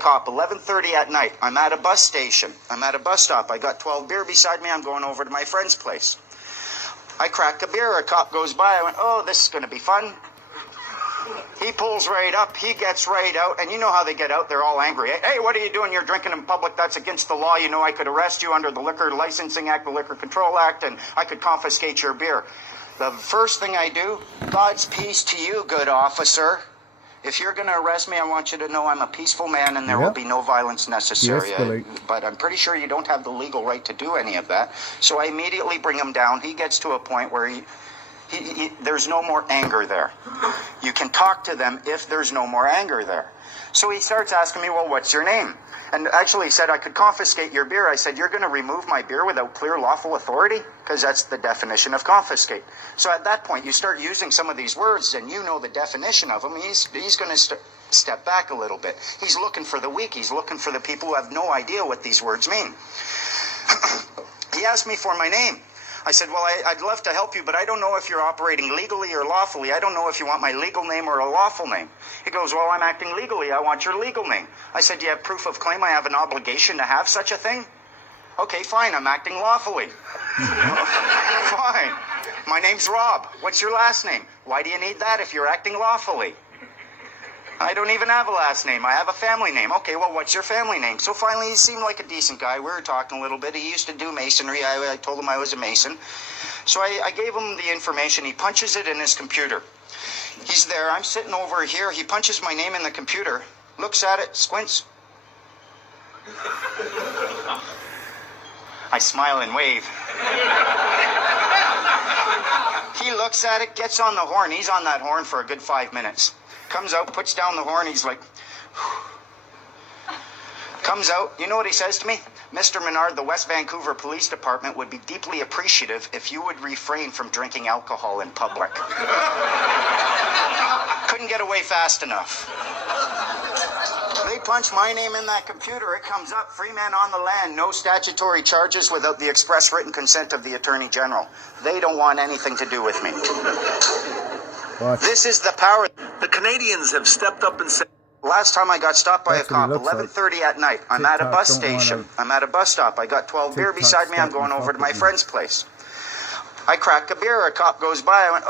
cop 11:30 at night. I'm at a bus station. I'm at a bus stop. I got 12 beer beside me. I'm going over to my friend's place. I crack a beer. A cop goes by. I went, oh, this is going to be fun. He pulls right up. He gets right out. And you know how they get out. They're all angry. Hey, what are you doing? You're drinking in public. That's against the law. You know I could arrest you under the Liquor Licensing Act, the Liquor Control Act, and I could confiscate your beer. The first thing I do, God's peace to you, good officer. If you're going to arrest me, I want you to know I'm a peaceful man and there will be no violence necessary. But I'm pretty sure you don't have the legal right to do any of that. So I immediately bring him down. He gets to a point where there's no more anger there. You can talk to them if there's no more anger there. So he starts asking me, well, what's your name? And actually he said, I could confiscate your beer. I said, you're going to remove my beer without clear lawful authority? Because that's the definition of confiscate. So at that point, you start using some of these words and you know the definition of them. He's going to step back a little bit. He's looking for the weak. He's looking for the people who have no idea what these words mean. He asked me for my name. I said, well, I'd love to help you, but I don't know if you're operating legally or lawfully. I don't know if you want my legal name or a lawful name. He goes, well, I'm acting legally. I want your legal name. I said, do you have proof of claim? I have an obligation to have such a thing? Okay, fine. I'm acting lawfully. Fine. My name's Rob. What's your last name? Why do you need that if you're acting lawfully? I don't even have a last name. I have a family name. Okay, well, what's your family name? So finally, he seemed like a decent guy. We were talking a little bit. He used to do masonry. I told him I was a mason. So I gave him the information. He punches it in his computer. He's there. I'm sitting over here. He punches my name in the computer, looks at it, squints. I smile and wave. He looks at it, gets on the horn. He's on that horn for a good 5 minutes. Comes out, puts down the horn, he's like, comes out, you know what he says to me? Mr. Menard, the West Vancouver Police Department would be deeply appreciative if you would refrain from drinking alcohol in public. Couldn't get away fast enough. They punch my name in that computer, it comes up, free man on the land, no statutory charges without the express written consent of the Attorney General. They don't want anything to do with me. What? This is the power. The Canadians have stepped up and said... Last time I got stopped by a cop, 11:30 at night. I'm at a bus station. I'm at a bus stop. I got 12 beer beside me. I'm going over to my friend's place. I crack a beer. A cop goes by. I went, oh.